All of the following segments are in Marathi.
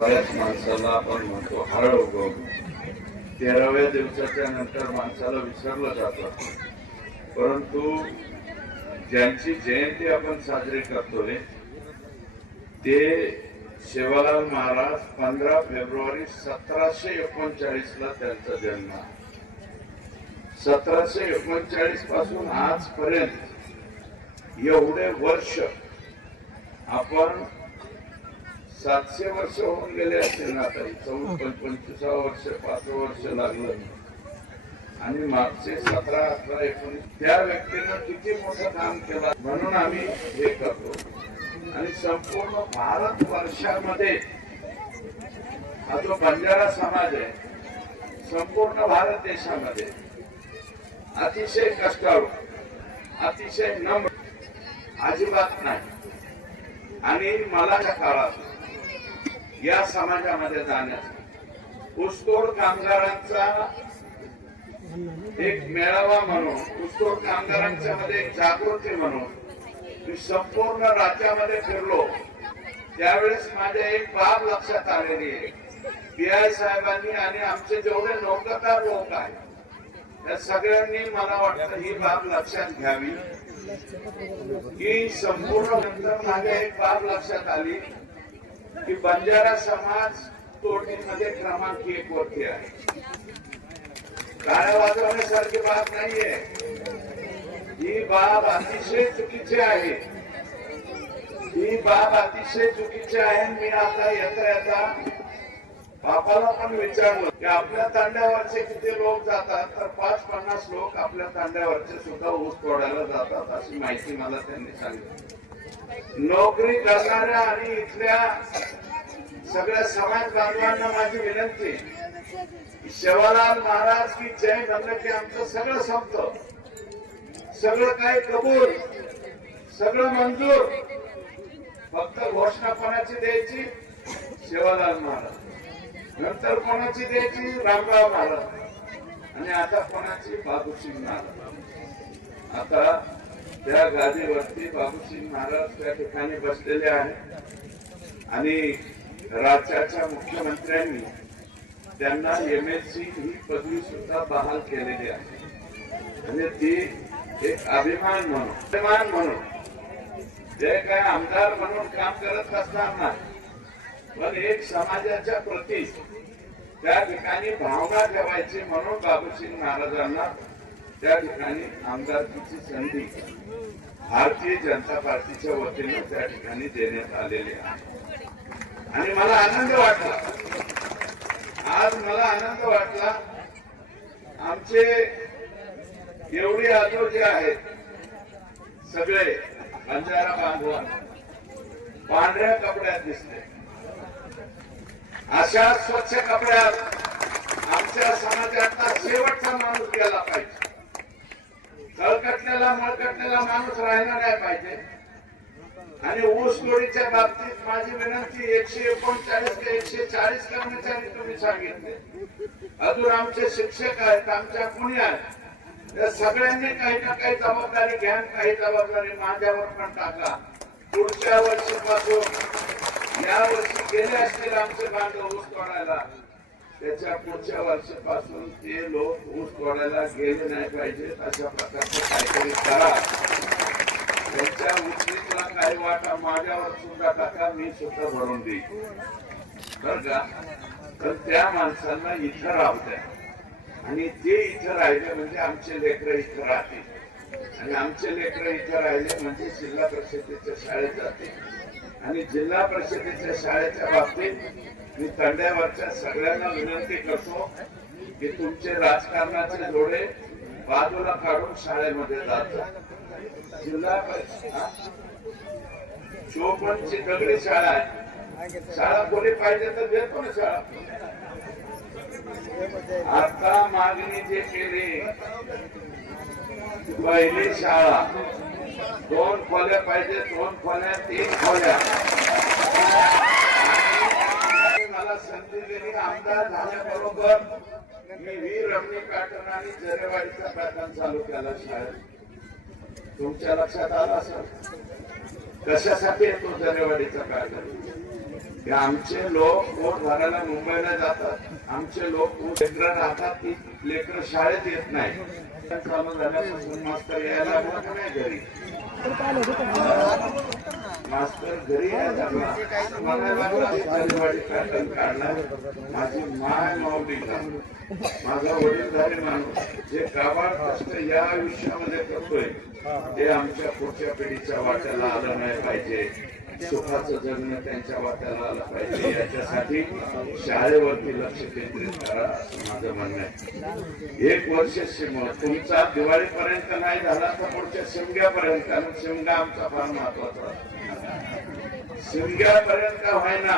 बऱ्याच माणसाला आपण म्हणतो हरळ उगवतो तेराव्या दिवसाच्या नंतर माणसाला विसरलं जातं परंतु ज्यांची जयंती आपण साजरी करतोय ते सेवालाल महाराज पंधरा फेब्रुवारी सतराशे एकोणचाळीस ला त्यांचा जन्म सतराशे एकोणचाळीसपासून आजपर्यंत एवढे वर्ष आपण सातशे वर्ष होऊन गेले असतील ना आता. चौदा पंचवीसा वर्ष पाच वर्ष लागलं. आणि मागचे सतरा अठरा एकोणीस त्या व्यक्तीनं किती मोठं काम केलं म्हणून आम्ही हे करतो. आणि संपूर्ण भारत वर्षामध्ये हा जो बंजारा समाज आहे संपूर्ण भारत देशामध्ये अतिशय कष्टाळू अतिशय नम्र अजिबात नाही. आणि मला त्या काळात या समाजामध्ये जाण्याचा ऊसतोड कामगारांचा एक मेळावा म्हणून ऊसतोड कामगारांच्या मध्ये एक जागृती म्हणून मी संपूर्ण राज्यामध्ये फिरलो. त्यावेळेस माझ्या एक बाब लक्षात आलेली आहे. पी आय साहेबांनी आणि आमचे जेवढे नौकरदार लोक आहेत त्या सगळ्यांनी मला वाटतं ही बाब लक्षात घ्यावी. की संपूर्ण नंतर माझ्या एक बाब लक्षात आली. की बंजारा समाज तोडणीमध्ये क्रमांक एक वरती आहे. टाळ्या वाजवण्यासारखी बाब नाहीये. ही बाब अतिशय चुकीची आहे. ही बाब अतिशय चुकीची आहे मी आता येता येता बापाला पण विचारलं की आपल्या तांड्यावरचे किती लोक जातात? तर पाच पन्नास लोक आपल्या तांड्यावरचे सुद्धा ऊस तोडायला जातात अशी माहिती मला त्यांनी सांगितली. नोकरी करणाऱ्या आणि इथल्या सगळ्या समाज बांधवांना माझी विनंती शिवलाल महाराज की जय म्हणलं की आमचं सगळं संपत. सगळं काही कबूल सगळं मंजूर. फक्त घोषणा कोणाची द्यायची? शिवलाल महाराज. नंतर कोणाची द्यायची? रामराव महाराज. आणि आता कोणाची? बाबूसिंग महाराज. आता त्या गादीवरती बाबूसिंग महाराज त्या ठिकाणी बसलेले आहेत. आणि राज्याच्या मुख्यमंत्र्यांनी त्यांना एम एस सी ही पदवी सुद्धा बहाल केलेली आहे. आणि ती एक अभिमान म्हणून अभिमान म्हणून जे काय आमदार म्हणून काम करत असणार नाही पण एक समाजाच्या प्रती त्या ठिकाणी भावना ठेवायची म्हणून बाबूसिंग महाराजांना त्या ठिकाणी आमदारकीची संधी भारतीय जनता पार्टीच्या वतीने त्या ठिकाणी देण्यात आलेली आहे. आणि मला आनंद वाटला. आज मला आनंद वाटला. आमचे एवढे आजो जे आहेत. सगळे बंजारा बांधव पांढऱ्या कपड्यात दिसते अशा स्वच्छ कपड्यात आमच्या समाजातला शेवटचा माणूस गेला पाहिजे. तळकटलेला मळकटलेला माणूस राहिला नाही पाहिजे. आणि ऊस तोडीच्या बाबतीत माझी विनंती एकशे एकोणचाळीस ते एकशे चाळीस कर्मचारी तुम्ही सांगितले. अजून आमचे शिक्षक आहेत आमच्या कुणी आहेत या सगळ्यांनी काही ना काही जबाबदारी घ्या काही जबाबदारी माझ्यावर पण टाका. पुढच्या वर्षीपासून या वर्षी गेले असतील आमचे बांधव ऊस तोडायला. त्याच्या पुढच्या वर्षापासून ते लोक ऊस तोडायला गेले नाही पाहिजेत अशा प्रकारचं काहीतरी करा. त्यांच्या उचलीतला काही वाटा माझ्यावर सुद्धा टाका मी सुद्धा भरून देईन. बर का? तर त्या माणसांना इथं राहू द्या. आणि ते इथं राहिले म्हणजे आमचे लेकर इथं राहतील. आणि आमचे लेकर इथं राहिले म्हणजे जिल्हा परिषदेच्या शाळेत जाते आणि जिल्हा परिषदेच्या शाळेच्या बाबतीत मी तंड्यावरच्या सगळ्यांना विनंती करतो की तुमचे राजकारणाचे जोडे बाजूला काढून शाळेमध्ये जातात जिल्हा परिषद चोपनची दगडी शाळा आहे. शाळा कोणी पाहिजे तर देतो ना शाळा. आता मागणी जे केली पहिली शाळा. दोन खोल्या पाहिजे दोन खोल्या तीन खोल्या. मला संधी दिली आमदार झाल्याबरोबर मी वीर रमणी पॅटर्न आणि जरेवाडीचा पॅटर्न चालू केला शाळेत तुमच्या लक्षात आला सर कशासाठी येतो जरेवाडीचा पॅटर्न की आमचे लोक वोट भरायला मुंबईला जातात. आमचे लोक लेकरं राहतात ती लेकरं शाळेत येत नाही. चालू झाल्यापासून मास्तर यायला लागला नाही घरी? मास्तर घरी यायला लागला. मला लागला पॅटर्न काढला माझी माय माऊली का? माझा वडीलधारी माणूस. जे काबाड कष्ट या आयुष्यामध्ये करतोय ते आमच्या पुढच्या पिढीच्या वाट्याला आलं नाही पाहिजे. सुखाचं जगणं त्यांच्या वाट्याला आलं पाहिजे. याच्यासाठी शाळेवरती लक्ष केंद्रित करा असं माझं म्हणणं आहे. एक वर्ष शिम तुमचा दिवाळीपर्यंत नाही झाला तर पुढच्या शिमग्यापर्यंत. कारण शिमगा आमचा फार महत्त्वाचा शिमग्यापर्यंत व्हायना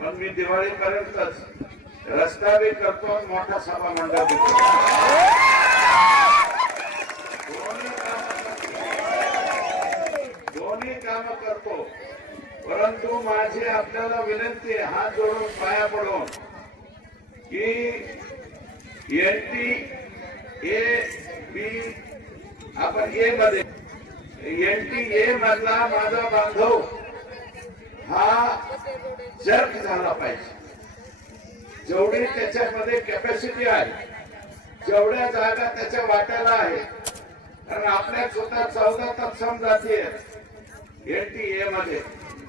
पण मी दिवाळीपर्यंतच रस्ता बी करतो मोठा सभा मंडळ करतो. दोन्ही काम करतो. परंतु माझी आपल्याला विनंती हात जोडून पाया पडून की एन टी ए बी आपण ए मध्ये एन टी ए मधला माझा बांधव हा जर्क झाला पाहिजे. जेवढी त्याच्यामध्ये कॅपॅसिटी आहे जेवढ्या जागा त्याच्या वाट्याला आहे कारण आपल्या स्वतः चौदा तत्सम एन टी ए मध्ये.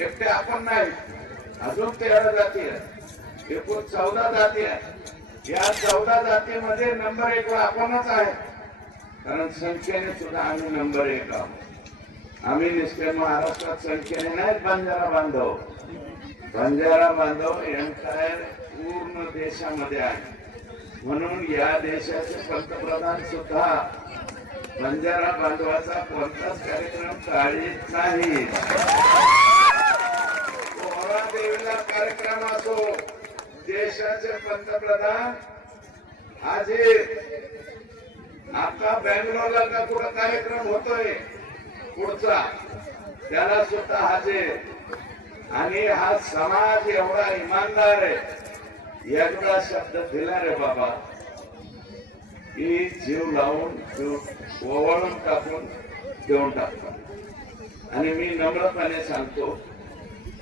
एकटे आपण नाही. अजून तेरा जाती आहेत. एकूण चौदा जाती आहेत. या चौदा जातीमध्ये नंबर एक आपणच आहे कारण संख्येने सुद्धा आम्ही नंबर एक आहोत. आम्ही निश्चय महाराष्ट्रात संख्येने नाही बंजारा बांधव. बंजारा बांधव एंटायर पूर्ण देशामध्ये आहे म्हणून या देशाचे पंतप्रधान सुद्धा बंजारा बांधवाचा कोणताच कार्यक्रम टाळीत नाही कोहरा देवीला कार्यक्रम असो देशाचे पंतप्रधान हाजीर. आता बँगलोरला का कुठं कार्यक्रम होतोय? पुढचा. त्याला सुद्धा हाजीर. आणि हा समाज एवढा इमानदार आहे. एवढा शब्द दिला रे बाबा. की जीव लावून जीव ओवाळून टाकून देऊन टाकतात आणि मी नम्रपणे सांगतो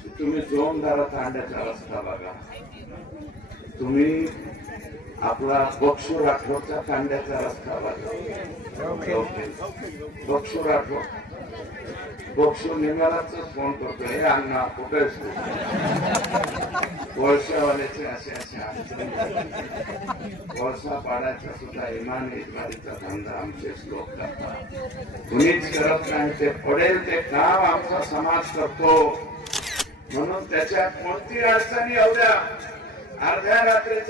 की तुम्ही जोमदारा तांड्याचा रस्ता बघा. तुम्ही आपला बक्षू राठोडचा तांड्याचा रस्ता ओके. बक्षू राठोड. बक्षू निघालाच फोन करतो हे अण्णा कुठे आहेस तू? कोळशावाल्याचे असे असे कोळसा पाडायचा सुद्धा इमान धंदा आमचे लोक करतात. कुणीच करत नाही. ते पडेल ते काम आमचा समाज करतो. म्हणून त्याच्यात कोणती अडचणी एवढ्या अर्ध्या रात्री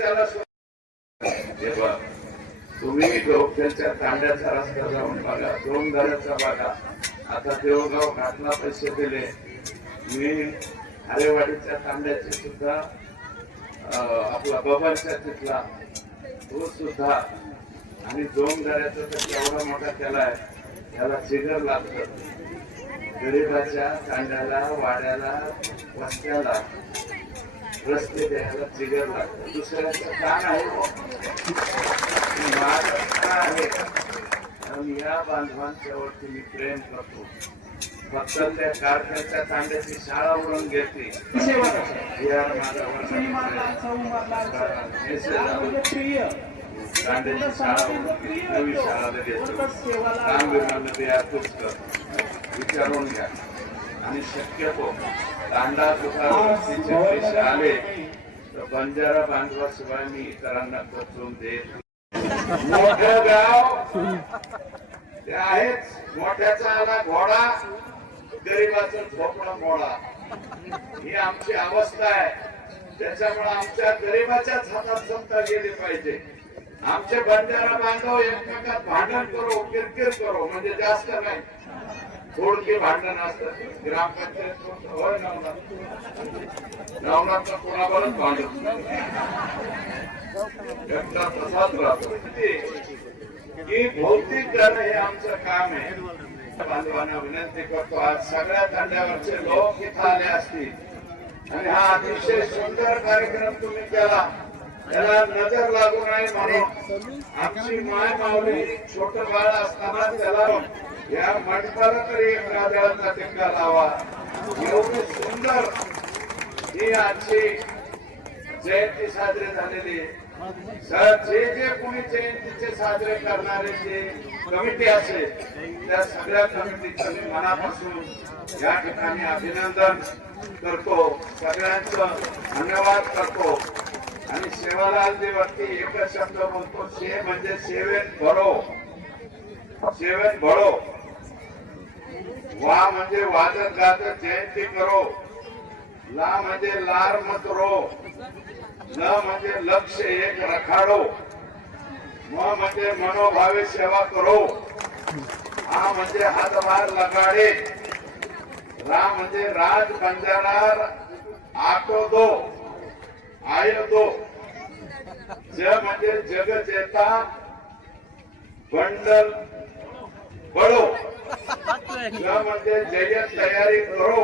तुम्ही डोक्याच्या तांड्याचा रस्ता जाऊन बघा. दोन घराचा बघा. आता देवगाव घाटला पैसे दिले. मी आरेवाडीच्या तांड्याचे सुद्धा आपला बबरच्या तिथला तो सुद्धा आणि दोन घराचा तर केवढा मोठा केला आहे. त्याला जिगर लागतं. गरीबाच्या तांड्याला वाड्याला वस्त्याला. रस्ते द्यायला जिगर लागतं दुसऱ्याचं काम आहे? हो. माझं आहे? आणि या बांधवांच्या वरती मी प्रेम करतो. फक्त त्या कारखान्याच्या तांड्याची शाळा उडून घेते. बिहार माझा तांड्याची शाळा उडून घेतली. नवी शाळा घेतली काम विभागाने बिहार तूच कर विचारून घ्या. आणि शक्यतो तांडा तुकाराम पैसे आले तर बंजारा बांधवाशिवाय मी इतरांना खर्चून देत मोठ गाव ते आहेच मोठ्याचा आला घोडा गरीबाचा झोपडा मोडा. ही आमची अवस्था आहे. त्याच्यामुळे आमच्या गरीबाच्याच हातात सत्ता गेली पाहिजे. आमचे बंजारा बांधव एकमेकात भांडण करो किरकिर करो म्हणजे जास्त नाही. थोडके भांडण असतात. ग्रामपंचायत होय नवनाथ नवनाथचा कोणावरच भांडत नाही तसाच राहतो. की भौतिक करणं हे आमचं काम आहे. बांधवांना विनंती करतो. आज सगळ्या तांड्यावरचे लोक इथं आले असतील. आणि हा अतिशय सुंदर कार्यक्रम तुम्ही केला. त्याला नजर लागू नये म्हणून आमची माय माऊली छोट बाळ असताना त्याला या मंडपाला तरी एक टिक्का लावा. एवढी सुंदर ही आजची जयंती साजरी झालेली जे जे कोणी जयंतीचे साजरे करणारे जे कमिटी असेल त्या सगळ्या कमिटीचं मी मनापासून या ठिकाणी अभिनंदन करतो. सगळ्यांचं धन्यवाद करतो. आणि सेवालाल वरती एकच शब्द बोलतो से म्हणजे सेवेत भरो. सेवेत भरो. वा म्हणजे वाजत गाजत जयंती करो. ला म्हणजे लार मत रो न म्हणजे लक्ष एक रखाडो. म म्हणजे मनोभावे सेवा करो. हा म्हणजे हातभार लगाडे. रा म्हणजे राज बंजाणार आटो दो. आय दो. ज म्हणजे जग जेता. बंडल बळो ज म्हणजे जय्यत तयारी करो.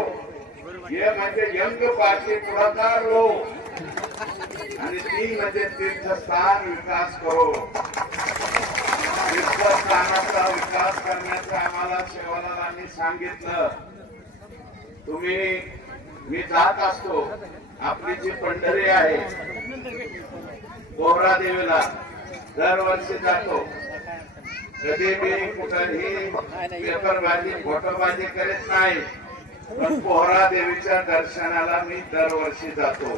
हे म्हणजे यंग पाठी पुढाकार लो आणि ती म्हणजे तीर्थस्थान विकास करो. तीर्थस्थानाचा विकास करण्याचं आम्हाला सेवालालांनी सांगितलं. तुम्ही मी जात असतो. आपली जी पंढरी आहे पोहरा देवीला दरवर्षी जातो. कधी मी कुठंही पेपरबाजी फोटोबाजी करीत नाही. पण पोहरा देवीच्या दर्शनाला मी दरवर्षी जातो.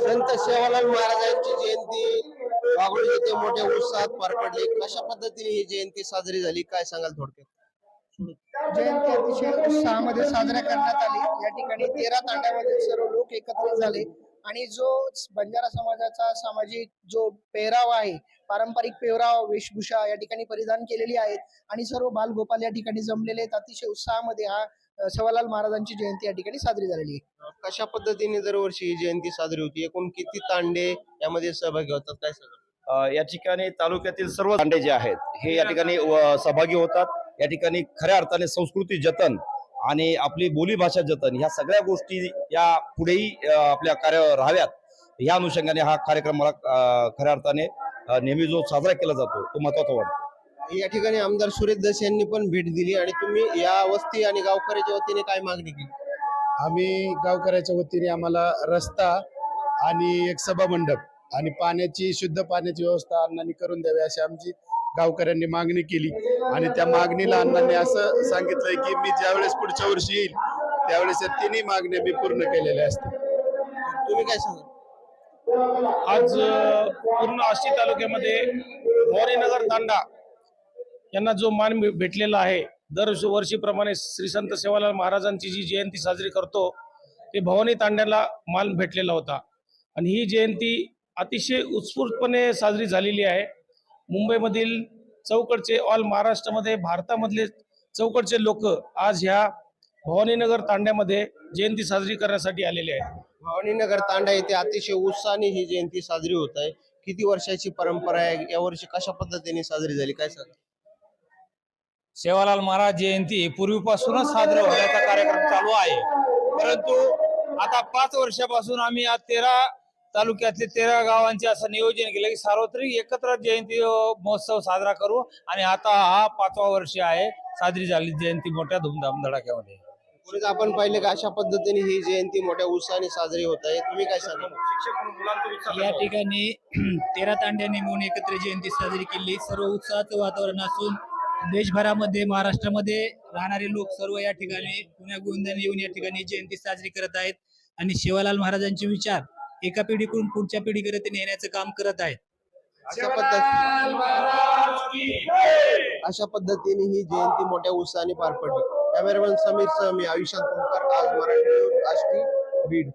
संत सेवालाल महाराजांची जयंती. वाघोली येथे मोठ्या उत्साहात पार पडली कशा पद्धतीने ही जयंती साजरी झाली? काय सांगाल थोडक्यात? जयंती अतिशय उत्साहामध्ये साजरा करण्यात आली. या ठिकाणी तेरा तांड्यामध्ये सर्व लोक एकत्रित झाले. आणि जो बंजारा समाजाचा सामाजिक जो पेहराव आहे पारंपरिक पेहराव वेशभूषा या ठिकाणी परिधान केलेली आहेत. आणि सर्व बालगोपाल या ठिकाणी जमलेले आहेत. अतिशय उत्साहामध्ये हा सेवालाल महाराजांची जयंती या ठिकाणी साजरी झालेली आहे. कशा पद्धतीने दरवर्षी ही जयंती साजरी होती? एकूण किती तांडे यामध्ये सहभागी होतात? काय अ, या ठिकाणी तालुक्यातील सर्व तांडे जे आहेत हे या ठिकाणी सहभागी होतात. या ठिकाणी खऱ्या अर्थाने संस्कृती जतन आणि आपली बोली भाषा जतन ह्या सगळ्या गोष्टी या पुढेही आपल्या कार्य राहाव्यात. या अनुषंगाने हा कार्यक्रम मला खऱ्या अर्थाने नेहमी जो साजरा केला जातो तो महत्त्वाचा वाटतो. या ठिकाणी आमदार सुरेश दस यांनी पण भेट दिली आणि तुम्ही या वस्ती आणि गावकऱ्याच्या वतीने काय मागणी केली? आम्ही गावकऱ्याच्या वतीने आम्हाला रस्ता आणि एक सभा मंडप आणि पाण्याची शुद्ध पाण्याची व्यवस्था अण्णांनी करून द्यावी अशी आमची गावकऱ्यांनी मागणी केली. आणि त्या मागणीला अण्णांनी असं सांगितलंय की मी ज्यावेळेस पुढच्या वर्षी येईल त्यावेळेस या तिन्ही मागण्या मी पूर्ण केलेल्या असतील. तुम्ही काय सांगाल? आज पूर्ण आष्टी तालुक्यामध्ये नगर तांडा यांना जो मान भेटलेला आहे दर वर्षीप्रमाणे श्री संत सेवालाल महाराजांची जी जयंती साजरी करतो ते भवानी तांड्याला मान भेटलेला होता. आणि ही जयंती अतिशय उत्स्फूर्तपणे साजरी झालेली आहे. मुंबईमधील चौकडचे ऑल महाराष्ट्रामध्ये भारतामधले चौकडचे लोक आज ह्या भवानीनगर तांड्यामध्ये जयंती साजरी करण्यासाठी आलेले आहेत. भवानीनगर तांडा येथे अतिशय उत्साहाने ही जयंती साजरी होत आहे. किती वर्षाची परंपरा आहे? यावर्षी कशा पद्धतीने साजरी झाली? काय सांगाल सेवालाल महाराज जयंती पूर्वीपासूनच साजरा होण्याचा कार्यक्रम चालू आहे. परंतु आता पाच वर्षापासून आम्ही आज तेरा तालुक्यातले तेरा गावांचे असं नियोजन केलं की सार्वत्रिक एकत्र जयंती महोत्सव साजरा करू आणि आता हा पाचवा वर्ष आहे साजरी झाली जयंती मोठ्या धुमधाम धडाक्यामध्ये. आपण पाहिले का अशा पद्धतीने ही जयंती मोठ्या उत्साहाने साजरी होत आहे. तुम्ही काय सांगाल? या ठिकाणी तेरा तांड्याने मिळून एकत्र जयंती साजरी केली. सर्व उत्साहाचं वातावरण असून देशभरामध्ये महाराष्ट्रामध्ये राहणारे लोक सर्व या ठिकाणी पुण्या गोंद्याने येऊन या ठिकाणी जयंती साजरी करत आहेत. आणि शिवालाल महाराजांचे विचार एका पिढीकडून पुढच्या पिढीकडे ते नेण्याचं काम करत आहेत. अशा पद्धती अशा पद्धतीने ही जयंती मोठ्या उत्साहाने पार पडली. कॅमेरामॅन समीर सह मी आयुष्यात आज मराठी आष्टी बीड.